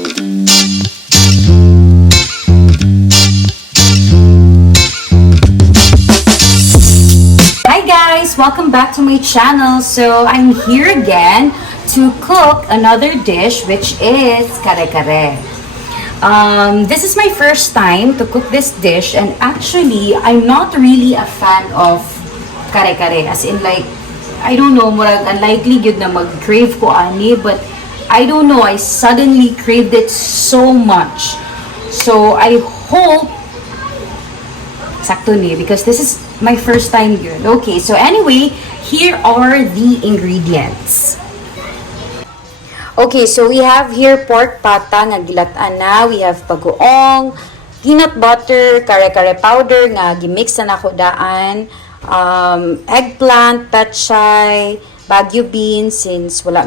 Hi guys! Welcome back to my channel. So I'm here again to cook another dish, which is kare-kare. This is my first time to cook this dish, and actually I'm not really a fan of kare-kare, as in like I don't know, murag unlikely gyud na mag-crave ko ani, but I don't know, I suddenly craved it so much. So I hope sakto ni, because this is my first time yun. Okay, so anyway, here are the ingredients. Okay, so we have here pork pata nga gilatan na, we have bagoong, peanut butter, kare-kare powder nga gimix na nako daan, eggplant, pechay, bagu beans since wala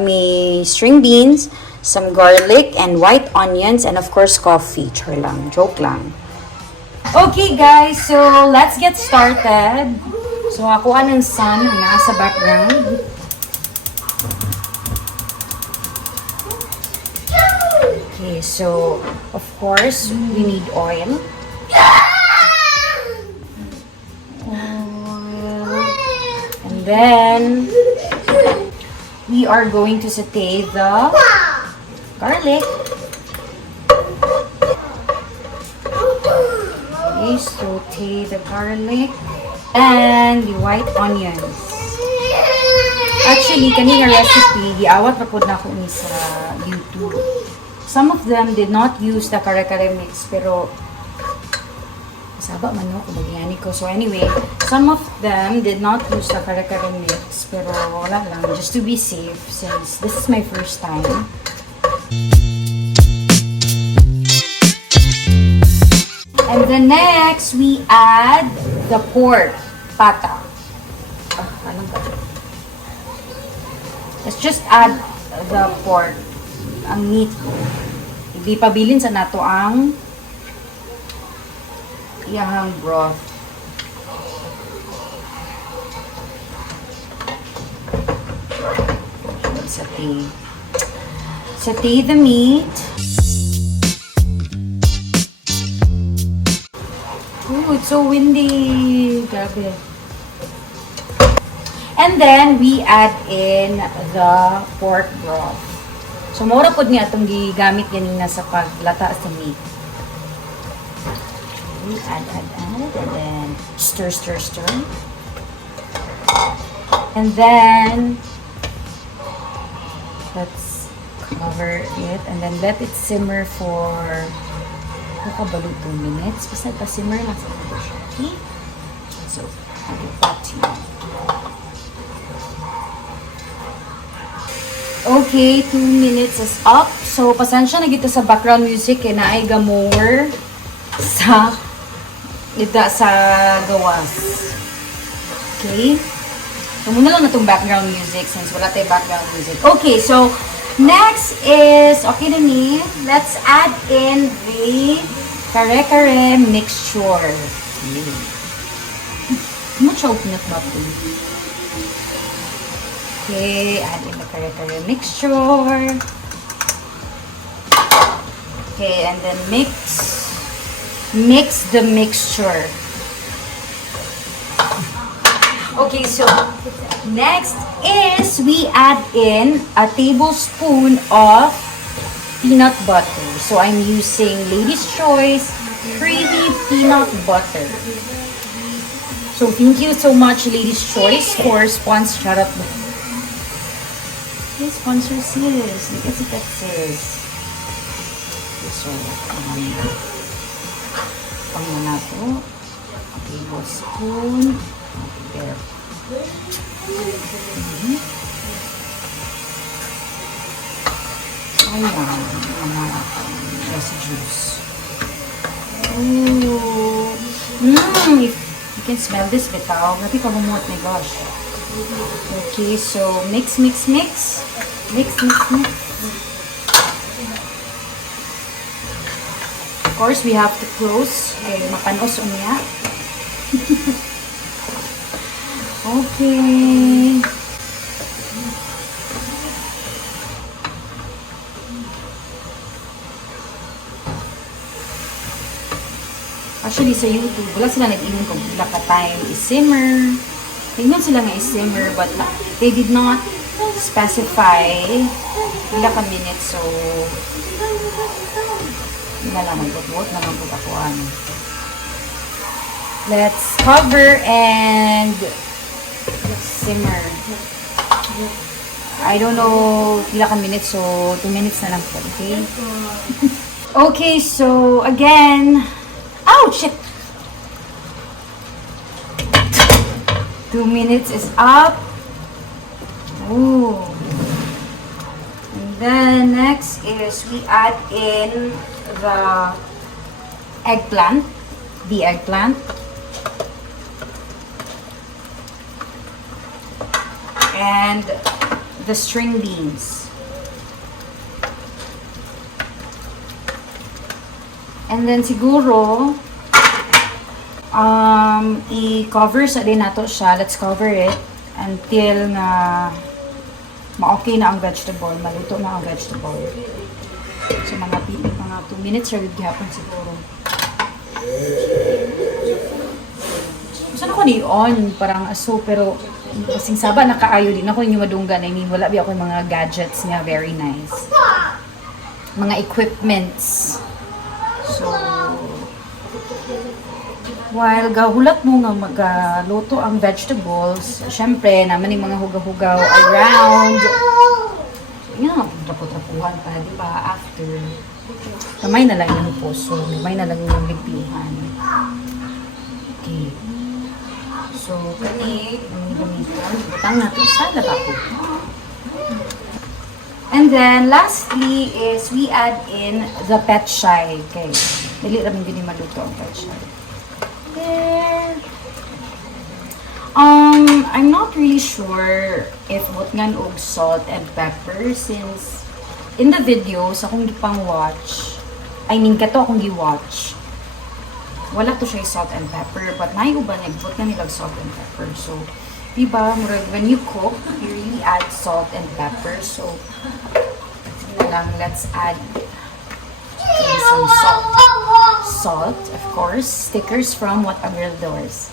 mi string beans, some garlic and white onions, and of course coffee. Char lang, joke lang. Okay guys, so let's get started. So ako ng sun ang nasa background. Okay, so of course we need oil. And then we are going to saute the garlic. Okay, saute the garlic and the white onions. Actually, kanina recipe, giawat ra pud nako ni sa YouTube. Some of them did not use the kare-kare mix, pero masaba man no kung magyani ko. So anyway, some of them did not use the kare-kare mix, pero wala lang, just to be safe since this is my first time. And then next, we add the pork pata. Let's just add the pork, ang meat. Hindi pabilin sa nato ang iyahang broth. Saute the meat. Ooh, it's so windy. Grabe. And then we add in the pork broth. So mura pod niya atong gigamit ganina sa paglata sa meat. We add, and then stir. And then let's cover it and then let it simmer for nakabalo 2 minutes. Basta pa-simmer lang sa ito siya. Okay? So, I'll get back to you. Okay, 2 minutes is up. So, pasensya na gito sa background music kaya naay gamower sa gawas. Okay? So, muna lang na itong background music since wala tayong background music. Okay, so, next is, okay na ni, let's add in the kare-kare mixture. Much peanut butter. Okay, add in the kare-kare mixture. Okay, and then mix the mixture. Okay, so next is we add in a tablespoon of peanut butter. So I'm using Lady's Choice creamy peanut butter. So thank you so much Lady's Choice for sponsor. Hey, sponsor sis. Sikat sis. So, pang na to. A tablespoon. There. Ayan, mga residues. Oh. If you can smell this bitaw. Grabe ka bumot, my gosh. Okay, so mix. Of course, we have to close. Okay, mapanos niya. Okay. Actually, sa YouTube, wala sila nag-inom kung pila ka time i-simmer. Tingnan sila nga i-simmer, but they did not specify pila ka minutes. So, hindi na lang mag-vote na lang po ako. Let's cover and simmer. I don't know pila ka minutes, so 2 minutes na lang po, okay? Okay, so again, oh shit! 2 minutes is up. Ooh. And then next is we add in the eggplant. And the string beans. And then siguro i-cover sa din nato siya. Let's cover it until na ma-okay na ang vegetable, maluto na ang vegetable. So mga 2 minutes or gihapon siguro. Saan ako ni-on? Parang aso, pero kasing saba nakaayo din ako yung madunggan. I mean, wala ba ako yung mga gadgets niya, very nice. Mga equipments. So, while gahulat mo nga magaluto ang vegetables, syempre, naman yung mga hugaw-hugaw around. So, yun nga, trapo-trapuhan pa, di ba? After, kamay na lang yung puso, kamay na lang yung lipihan. Okay. So, kani, gamitan, butang natin sa lababo. And then, lastly is we add in the petchay. Okay. Dili ramin din maluto ang petchay. There. I'm not really sure if butngan og salt and pepper since in the video sa akong gipang watch, I mean kato akong gi-watch. Wala to siya salt and pepper, but naiuban nagbut na nilag salt and pepper. So, diba, when you cook, you really add salt and pepper. So, lang, let's add some salt. Salt, of course, stickers from What a Girl Does.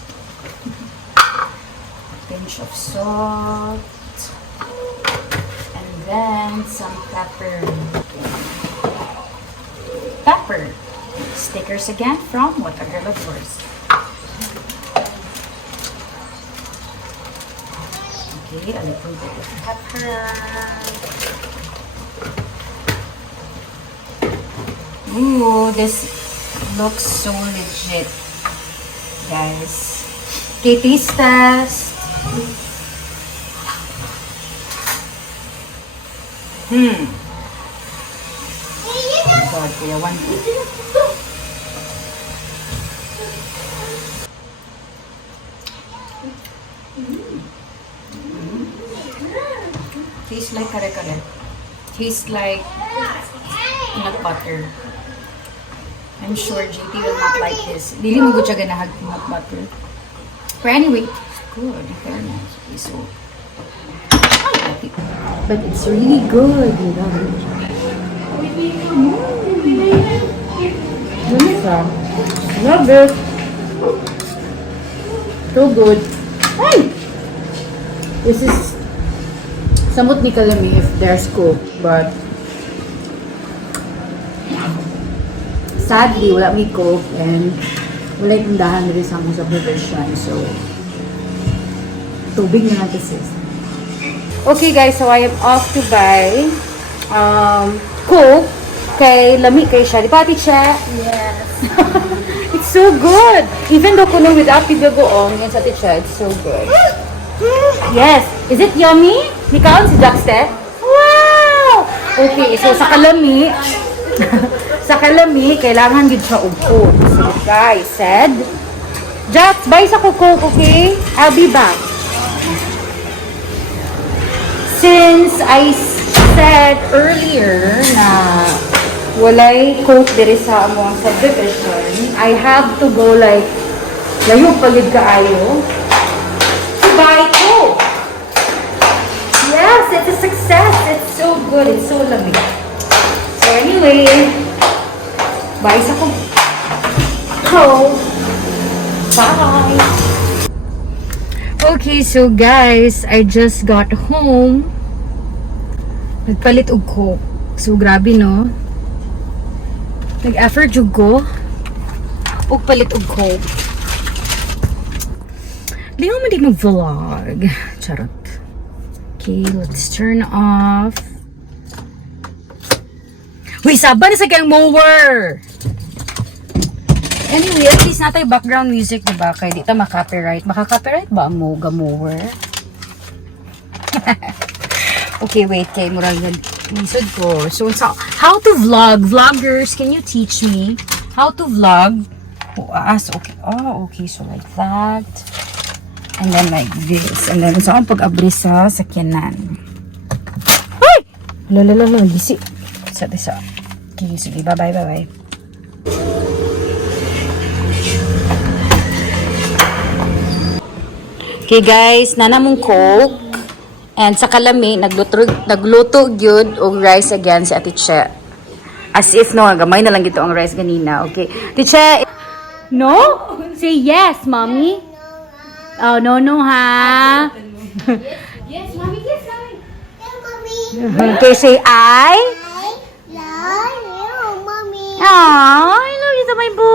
A pinch of salt. And then some pepper. Pepper. Stickers again from What a Girl Does. Okay, a little bit of pepper. Ooh, this looks so legit, guys. Okay, taste test. Oh God, kuya, one. Tastes like kare-kare. Tastes like peanut butter. I'm sure JP will not like this. Dili mo gud siya ganahag peanut butter. But anyway, it's good. Very nice. Okay, so, but it's really good. You know? Love it. So good. Ay! This is samot ni kalami if there's coke, but sadly, wala may coke and wala yung tindahan rin sa among subdivision. So, tubig na natin sis. Okay guys, so I am off to buy coke kay lami kay siya. Di ba, Ticha? Yes. It's so good! Even though kuno without pigagoong, yan sa Ticha, it's so good. Yes! Is it yummy? Nikaon si Jackstep? Wow! Okay, so sa kalami, sa kalami, kailangan gid siya og coke. So, guys said, Jax, buy sa coke, okay? I'll be back. Since I said earlier na walay coke diri sa among subdivision, I have to go like layo pagid kaayo to buy coke. Yes, it's a success. It's so good. It's so lamig. So anyway, buy sa coke. Bye! Okay, so guys, I just got home. Nagpalit og coke. So, grabe, no? Nag-effort yung ko. Og palit og coke. Di ko man mag-vlog. Charot. Okay, let's turn off. Uy, saba na sa kayang mower! Anyway, at least natay background music, diba? Kaya di ta makaka-copyright. Makaka-copyright ba ang mower? Okay, wait. Kay murag lisod ko. So, how to vlog? Vloggers, can you teach me how to vlog? So, okay. Oh, okay. So, like that. And then like this. And then, so, ang pag-abri sa sakyanan. Ay! Lala, gisi. Isa. Okay, sige. Bye-bye. Okay guys, nanamong coke and sa kalami nagluto gyud og rice again si Ate Che. As if no, gamay na lang gito ang rice ganina. Okay. Ate Che, no? Say yes, mommy. Oh, no ha. Yes, mommy. Yes, mommy. Okay, say I.